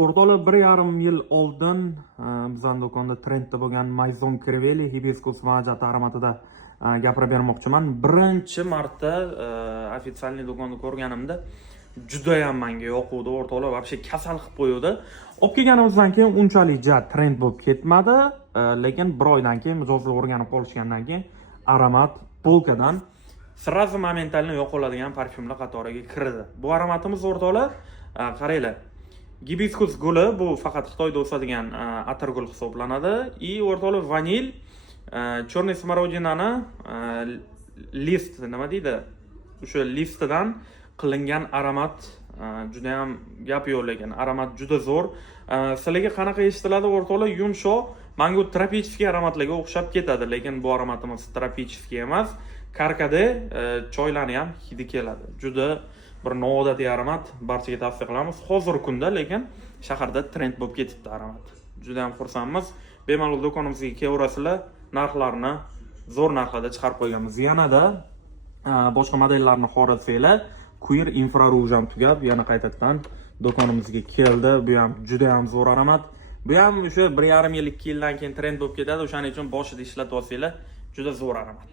O'rtoqlar 1,5 yil oldin bizning do'konda trendda bo'lgan Maison Crivelli Hibiscus Vajat aromatida gapirib bermoqchiman. Birinchi marta ofitsialniy do'konni ko'rganimda juda ham menga yoquvdi, o'rtoqlar, вообще kasal qilib qo'ydi. Olib kelganimizdan keyin unchalik trend bo'lib ketmadi, lekin bir oydan keyin mijozlar o'rganib qolishgandan keyin aromat polkadan sразу momentalni yo'qoladigan parfyumlar qatoriga kirdi. Bu aromatimiz o'rtoqlar, qaranglar. Hibiscus guli bu faqat Xitoyda o'sadigan atir gul hisoblanadi. O'rtoqlar vanil, черный смородинani list nima deydi? O'sha listidan qilingan aromat juda ham gap yo'q, lekin aromat juda zo'r. Sizlarga qanaqa eshitiladi o'rtoqlar? Yumshoq, menga tropический aromatlarga o'xshab ketadi, lekin bu aromatimiz tropический emas. Karkada choylarni ham hidi keladi. Juda bir noodatiy aromat, barchaga tavsiya qilamiz. Hozirgi kunda lekin shaharda trend bo'lib ketibdi aromat. Juda ham xursandmiz. Bemalol do'konimizga kelaverasizlar. Narxlarni zo'r narxlarda chiqarib qo'yganmiz. Yanada boshqa modellarni xohlasanglar, Queer Infrarouge ham tugab, yana qaytadan do'konimizga keldi. Bu ham juda ham zo'r aromat. Bu ham o'sha 1,5 yil 2 yildan keyin trend bo'lib ketadi. O'shaning uchun boshida ishlatib olsanglar, juda zo'r aromat.